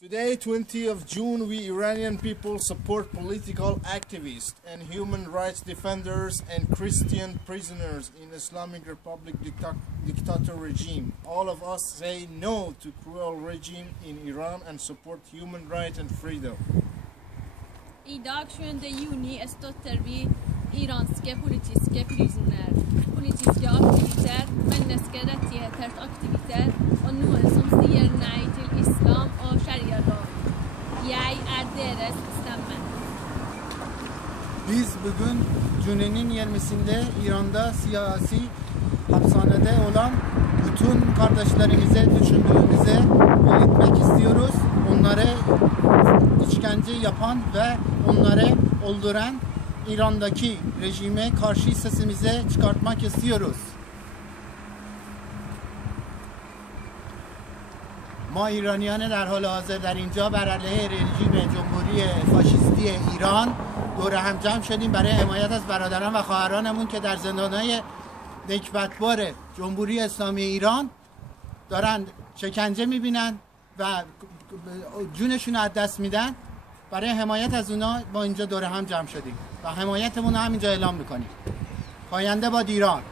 Today, 20th of June, we Iranian people support political activists and human rights defenders and Christian prisoners in Islamic Republic dictator regime. All of us say no to cruel regime in Iran and support human rights and freedom. Idag 7 juni stöttar vi iranska politiska prisoner, politiska aktiviteter, mänskliga rättigheter aktiviteter och noen som sier nei til islam og sharia-lov. Jeg deres stemme. Biz bugün Cüne'nin 20'sinde İran'da siyasi hapishanede olan bütün kardeşlerimize, düşündüğümüze belirtmek istiyoruz. Onları işkence yapan ve onları öldüren İran'daki rejime karşı sesimize çıkartmak istiyoruz. ما ایرانیان در حال حاضر در اینجا بر علیه رژیم جمهوری فاشیستی ایران دور هم جمع شدیم برای حمایت از برادران و خواهرانمون که در زندان‌های نکبتبار جمهوری اسلامی ایران دارن شکنجه می‌بینن و جونشون رو از دست میدن. برای حمایت از اونا ما اینجا دور هم جمع شدیم و حمایتمون رو همینجا اعلام می‌کنیم. پاینده باد ایران.